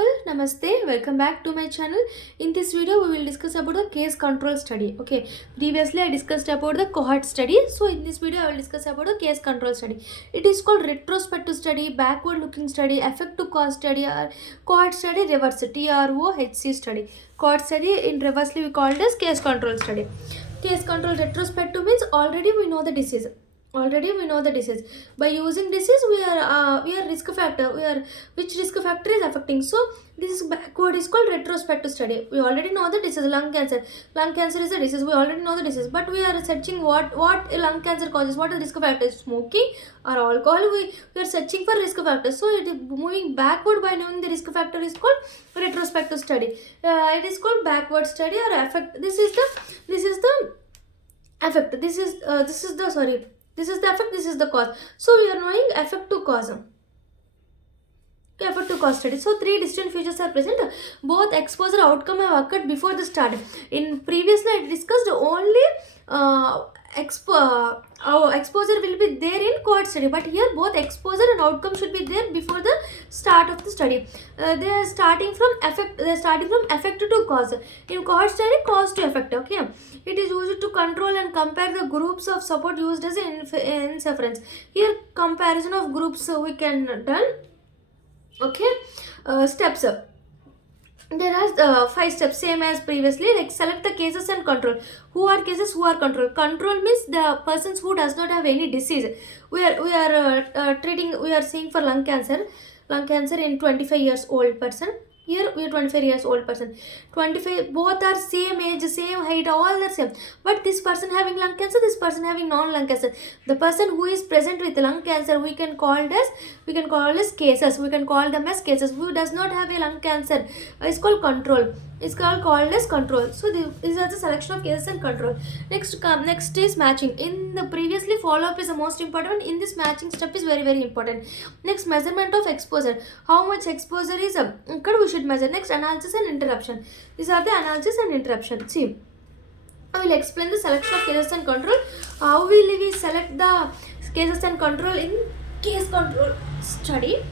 people, namaste, welcome back to my channel. In this video we will discuss about the case control study. Okay, previously I discussed about the cohort study, so in this video I will discuss about the case control study. It is called retrospective study, backward looking study, effect to cause study, or cohort study, reverse TROHC study. Cohort study in reversely we call it as case control study. Case control retrospective means already we know the disease. By using disease we are risk factor, which risk factor is affecting. So this is backward is called retrospective study. We already know the disease, lung cancer is a disease, we already know the disease, but we are searching what lung cancer causes, what is the risk factor, smoking or alcohol. We are searching for risk factors, so it is moving backward by knowing the risk factor is called retrospective study. It is called backward study or effect. This is the effect, this is the effect, this is the cause. So we are knowing effect to cause. Effect to cause study. So three distinct features are present. Both exposure outcome have occurred before the start. In previously I discussed only our exposure will be there in cohort study, but here both exposure and outcome should be there before the start of the study. They are starting from effect. They are starting from effect to cause. In cohort study, cause to effect. Okay, it is used to control and compare the groups of support used as interference. Here comparison of groups we can done. Okay, steps. There are 5 steps, same as previously, like select the cases and control. Who are cases, who are control? Control means the persons who does not have any disease. We are seeing for lung cancer in 25 years old person. Here we are 25 years old person. 25, both are same age, same height, all are same. But this person having lung cancer, this person having non-lung cancer. The person who is present with lung cancer, we can call as cases. We can call them as cases. Who does not have a lung cancer is called control. It's called as control. So these are the selection of cases and control. Next is matching. In the previously follow-up is the most important. In this matching step is very, very important. Next, measurement of exposure. How much exposure is we should measure. Next, analysis and interruption. These are the analysis and interruption. See, I will explain the selection of cases and control. How will we select the cases and control in case control study?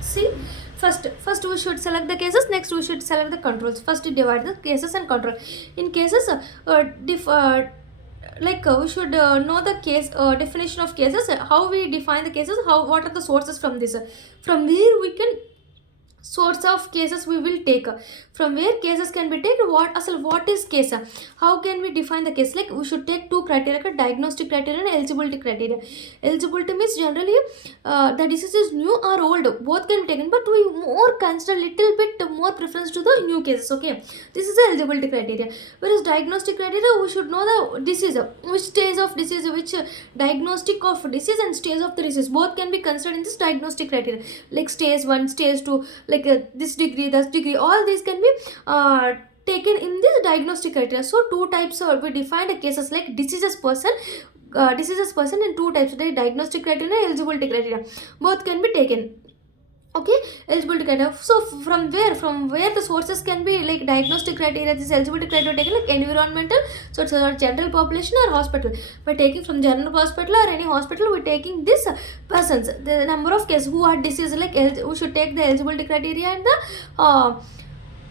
See, first we should select the cases, next we should select the controls. First we divide the cases and control. In cases, we should know the case definition of cases. How we define the cases, what are the sources from this. From where we can source of cases we will take. From where cases can be taken, what is case, how can we define the case? Like we should take two criteria, diagnostic criteria and eligibility criteria. Eligibility means generally the disease is new or old, both can be taken, but we more consider little bit more preference to the new cases. Okay, this is the eligibility criteria. Whereas diagnostic criteria, we should know the disease, which stage of disease, which diagnostic of disease and stage of the disease, both can be considered in this diagnostic criteria, like stage 1, stage 2, like this degree, that degree, all these can be taken in this diagnostic criteria. So two types we defined cases, like diseases person in two types, like diagnostic criteria and eligibility criteria, both can be taken. Okay, eligibility criteria. So from where the sources can be, like diagnostic criteria, this eligibility criteria taken like environmental, so it's a general population or hospital. By taking from general hospital or any hospital, we're taking this persons, the number of cases who are disease, like we should take the eligibility criteria and the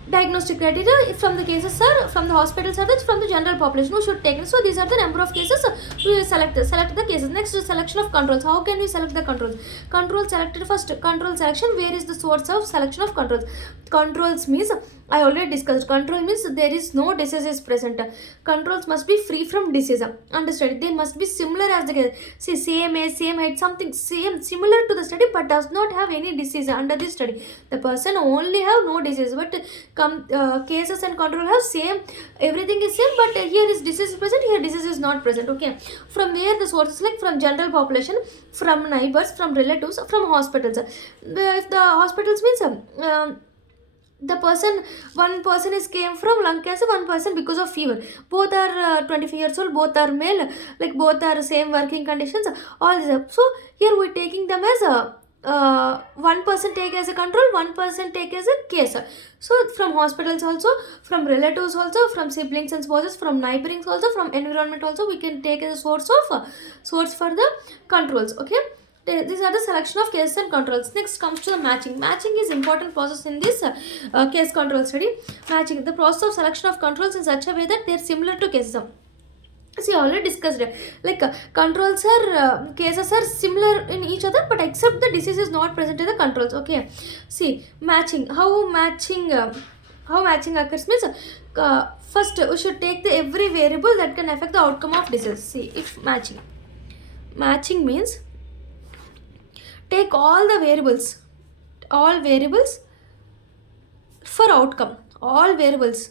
diagnostic criteria. From the cases are from the hospitals, are from the general population who should take it. So these are the number of cases we select the cases. Next is selection of controls. How can we select the controls? Control selected. First, control selection. Where is the source of selection of controls? Controls means, I already discussed, control means there is no disease is present. Controls must be free from disease. Understand? They must be similar as the case. See, same age, same height, something similar to the study, but does not have any disease under this study. The person only have no disease, but cases and control have same, everything is same, but here is disease present, here disease is not present. Okay, from where the sources, like from general population, from neighbors, from relatives, from hospitals. If the hospitals means one person is came from lung cancer, one person because of fever, both are 25 years old, both are male, like both are same working conditions, all this. So here we're taking them as one person take as a control, one person take as a case. So from hospitals also, from relatives also, from siblings and spouses, from neighboring also, from environment also, we can take as a source for the controls. Okay, These are the selection of cases and controls. Next comes to the matching. Matching is important process in this case control study. Matching, the process of selection of controls in such a way that they are similar to cases. See, already discussed it. Like controls are cases are similar in each other, but except the disease is not present in the controls. Okay. See, matching. How matching occurs means first we should take the every variable that can affect the outcome of disease. See, if matching means take all variables for outcome, all variables,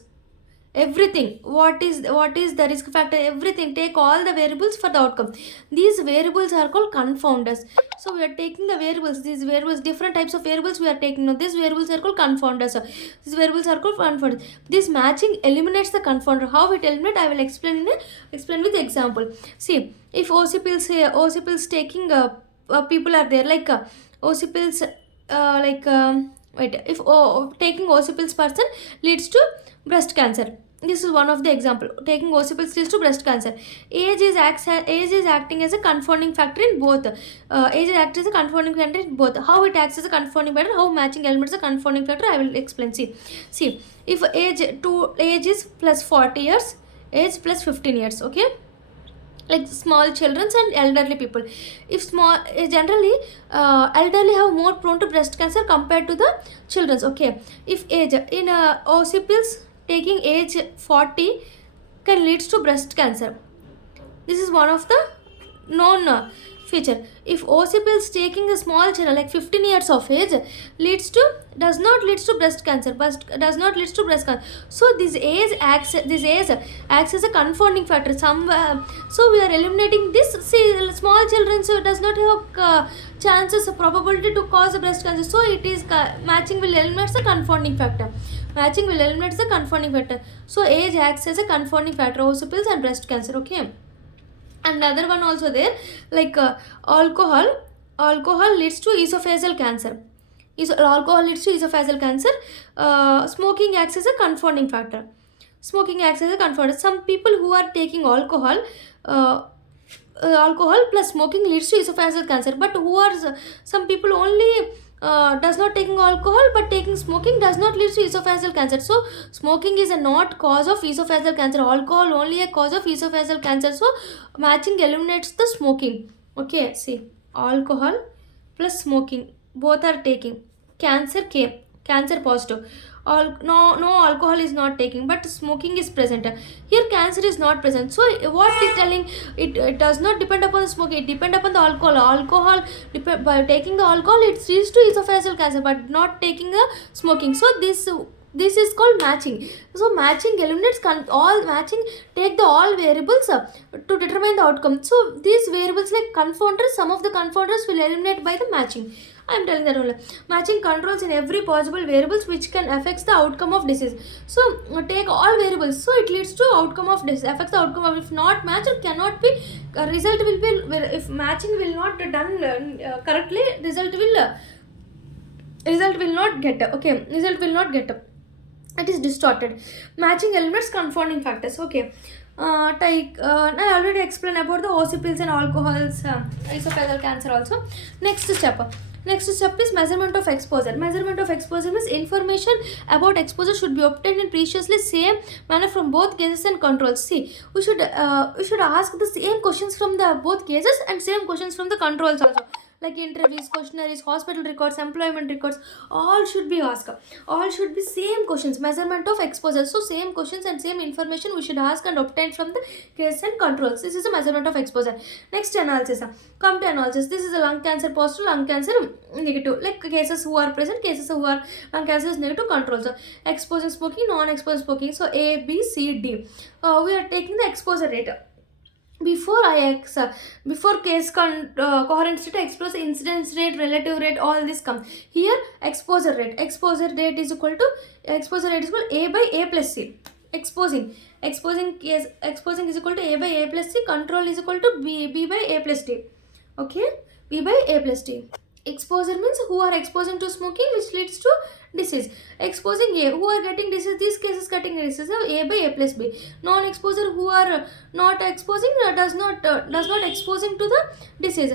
everything, what is the risk factor, everything, take all the variables for the outcome. These variables are called confounders. So we are taking the variables, these variables, different types of variables we are taking. Now these variables are called confounders. These variables are called confounders. This matching eliminates the confounder. How it eliminates, I will explain with example. See, if OC pills taking people are there, like OC pills if taking OC pills person leads to breast cancer. This is one of the example. Taking OC pills leads to breast cancer. Age is acting as a confounding factor in both. Age is acting as a confounding factor in both. How it acts as a confounding factor, how matching element is a confounding factor, I will explain. See, if age is plus 40 years, age plus 15 years, okay, like small children and elderly people. If small generally elderly have more prone to breast cancer compared to the children's. Okay, if age in OC pills taking age 40 can leads to breast cancer. This is one of the known feature. If OC pills taking a small children like 15 years of age does not leads to breast cancer, but does not leads to breast cancer. So this age acts as a confounding factor. So we are eliminating this. See, small children, so it does not have chances of probability to cause breast cancer. So it is matching will eliminate the confounding factor. Matching will eliminate the confounding factor. So age acts as a confounding factor, OC pills and breast cancer. Okay. Another one also there, like alcohol leads to esophageal cancer. Alcohol leads to esophageal cancer. Smoking acts as a confounding factor. Smoking acts as a confounder. Some people who are taking alcohol plus smoking leads to esophageal cancer, but some people only does not taking alcohol but taking smoking does not lead to esophageal cancer. So smoking is a not cause of esophageal cancer, alcohol only a cause of esophageal cancer. So matching eliminates the smoking. Okay, see, alcohol plus smoking both are taking, cancer positive. No alcohol is not taking, but smoking is present. Here cancer is not present. So what is telling, it does not depend upon the smoking, it depend upon the alcohol. By taking the alcohol it leads to esophageal cancer, but not taking the smoking. So this is called matching. So matching eliminates take the all variables to determine the outcome. So these variables like confounders, some of the confounders will eliminate by the matching. I am telling that only. Matching controls in every possible variables which can affect the outcome of disease. So take all variables. So it leads to outcome of disease. Affects the outcome of, if not matched, it cannot be. Result will be, if matching will not done correctly, result will not get. Okay, result will not get. It is distorted. Matching elements confounding factors. Okay. I already explained about the OC pills and alcohols, esophageal cancer also. Next step is measurement of exposure. Measurement of exposure means information about exposure should be obtained in preciously same manner from both cases and controls. See, we should ask the same questions from the both cases and same questions from the controls also. Like interviews, questionnaires, hospital records, employment records, all should be asked. All should be same questions. Measurement of exposure. So same questions and same information we should ask and obtain from the cases and controls. This is a measurement of exposure. Next analysis. Come to analysis. This is a lung cancer positive, lung cancer negative. Like cases who are present, cases who are lung cancer is negative, controls. Exposing smoking, non-exposing smoking. So A, B, C, D. We are taking the exposure rate. Before case coherence rate, exposure incidence rate, relative rate, all this comes. Here exposure rate is equal to A by A plus C. Exposing is equal to A by A plus C. Control is equal to B by A plus D. Okay, B by A plus D. Exposure means who are exposing to smoking, which leads to disease. Exposing A, who are getting disease, these cases getting disease, A by A plus B. Non-exposer, who are not exposing, does not exposing to the disease,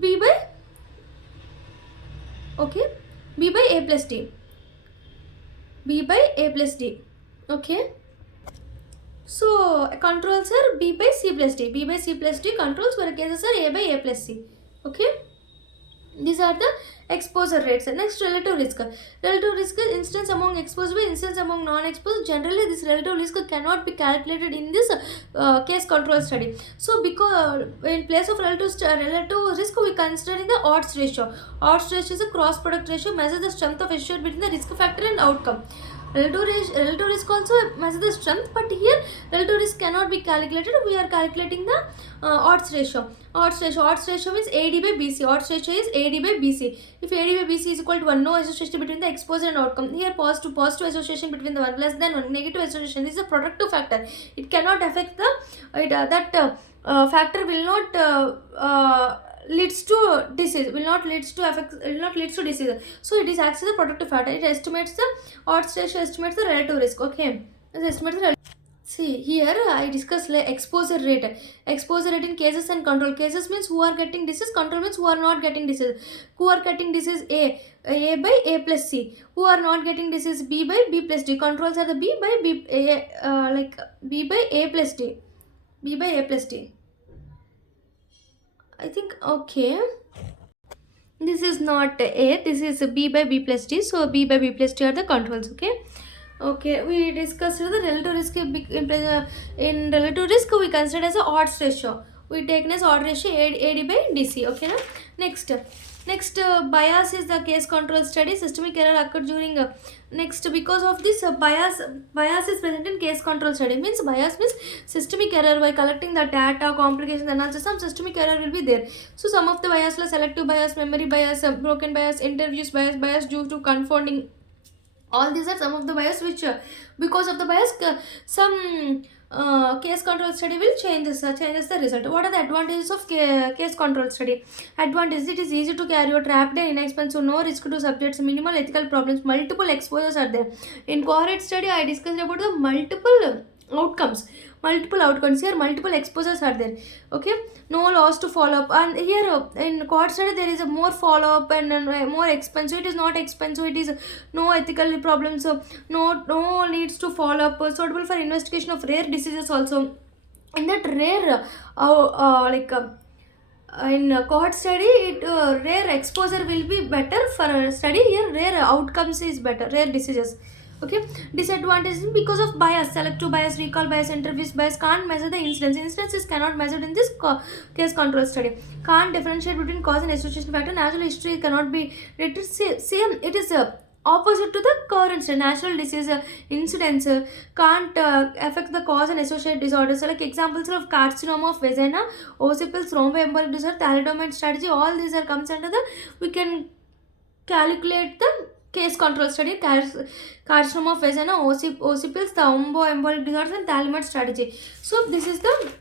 B by, okay, B by A plus D, B by A plus D, okay. So controls are B by C plus D, B by C plus D controls, where cases are A by A plus C, okay. These are the exposure rates. Next, relative risk. Relative risk is incidence among exposed by incidence among non-exposed. Generally, this relative risk cannot be calculated in this case control study. So, because in place of relative risk, we consider in the odds ratio. Odds ratio is a cross product ratio, measures the strength of issue between the risk factor and outcome. Relative risk also measures the strength, but here relative risk cannot be calculated. We are calculating the odds ratio. Odds ratio means AD by BC. Odds ratio is AD by BC. If AD by BC is equal to 1, no association between the exposure and outcome. Here positive association between the 1 less than 1, negative association. This is a productive factor. It cannot affect the factor will not leads to disease, will not leads to disease. So it is actually the productive factor. It estimates the odds ratio, estimates the relative risk, okay. It estimates the see here I discuss exposure rate. Exposure rate in cases and control. Cases means who are getting disease, control means who are not getting disease. Who are getting disease, A by A plus C. Who are not getting disease, B by B plus D. Controls are the B by B, B by A plus D, B by A plus D, I think, okay. This is not A, this is B by B plus D. So B by B plus D are the controls, okay. Okay, we discussed the relative risk. In relative risk, we consider as a odds ratio. We take as odd ratio AD by DC, okay. Next, bias is the case control study. Systemic error occurred during next, because of this bias is present in case control study. Means bias means systemic error. By collecting the data, complications analysis, some systemic error will be there. So some of the bias like selective bias, memory bias, broken bias, interviews bias due to confounding. All these are some of the bias which because of the bias some case control study will changes the result. What are the advantages of case control study? Advantage: it is easy to carry out, rapid and inexpensive, no risk to subjects, minimal ethical problems, multiple exposures are there. In cohort study I discussed about the multiple outcomes. Here multiple exposures are there, okay. No loss to follow up, and here in cohort study there is a more follow up and more expensive. It is not expensive, it is no ethical problems, so no leads to follow up, suitable for investigation of rare diseases also. In that rare in cohort study rare exposure will be better for study. Here rare outcomes is better, rare diseases, okay. Disadvantages because of bias, selective bias, recall bias, interviews bias, can't measure the incidence is cannot measured in this case control study. Can't differentiate between cause and association factor. Natural history cannot be rated same. It is opposite to the current study. Natural disease incidence can't affect the cause and associated disorders. So like examples of carcinoma of vagina, ossipals, thromboembolic disorder, thalidomide strategy, all these are comes under the, we can calculate the case control study. Carcinoma of vagina, ossipals, thromboembolic disorders, and thalidomide strategy. So this is the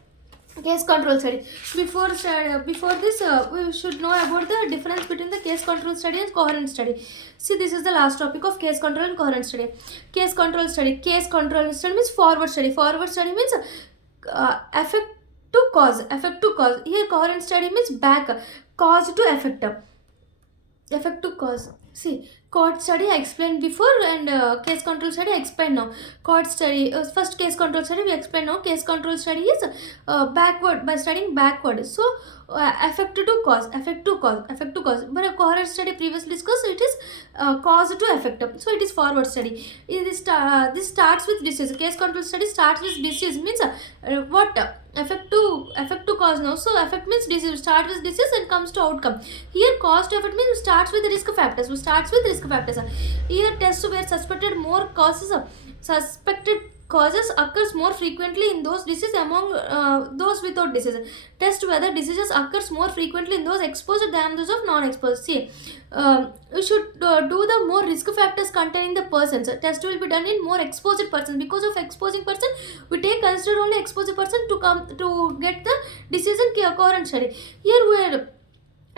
case control study. Before this we should know about the difference between the case control study and coherent study. See, this is the last topic of case control and coherent study. Case control study means forward study. Forward study means effect to cause. Here coherent study means back, cause to effect to cause. See, cohort study I explained before, and case control study I explained now. Cohort study, first case control study we explained now. Case control study is backward, by studying backward. So effect to cause. But a cohort study previously discussed, it is cause to effect. So it is forward study. This starts with disease. Case control study starts with disease means what? Effect to cause now. So effect means disease, start with disease and comes to outcome. Here cause to effect means starts with risk factors. Here tests where suspected causes occurs more frequently in those diseases among those without disease. Test whether diseases occurs more frequently in those exposed than those of non-exposed. See, we should do the more risk factors containing the persons. Test will be done in more exposed persons. Because of exposing person, we take consider only exposed person to get the disease in coherent study. Here we are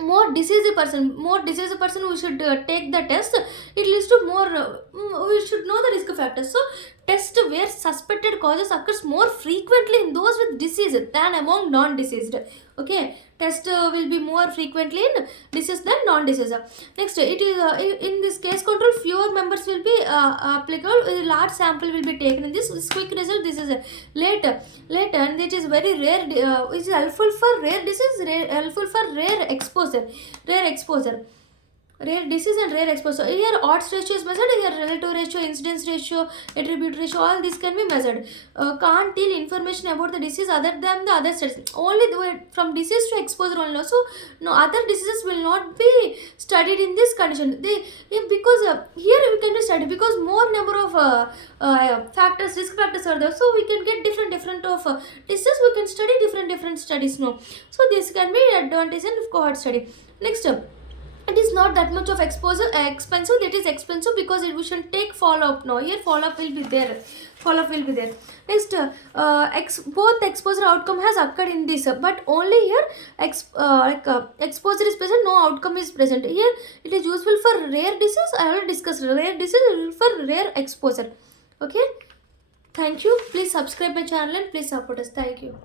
more diseased person we should take the test. It leads to more we should know the risk factors. So test where suspected causes occurs more frequently in those with disease than among non-diseased. Okay, test will be more frequently in disease than non-disease. Next, it is in this case control fewer members will be applicable. A large sample will be taken in this quick result. This is later and it is very rare. It is helpful for rare disease, helpful for rare exposure, rare disease and rare exposure. Here odds ratio is measured, here relative ratio, incidence ratio, attribute ratio, all these can be measured. Can't tell information about the disease other than the other studies, only from disease to exposure only. So no other diseases will not be studied in this condition. Because here we can study because more number of factors, risk factors are there, so we can get different of diseases, we can study different studies now. So this can be advantage in cohort study. Next, it is not that much of exposure expensive. It is expensive because we should take follow-up now. Here follow-up will be there, next both exposure outcome has occurred in this, but only here exposure is present, no outcome is present. Here it is useful for rare disease. I will discuss rare disease for rare exposure. Okay, thank you. Please subscribe my channel and please support us. Thank you.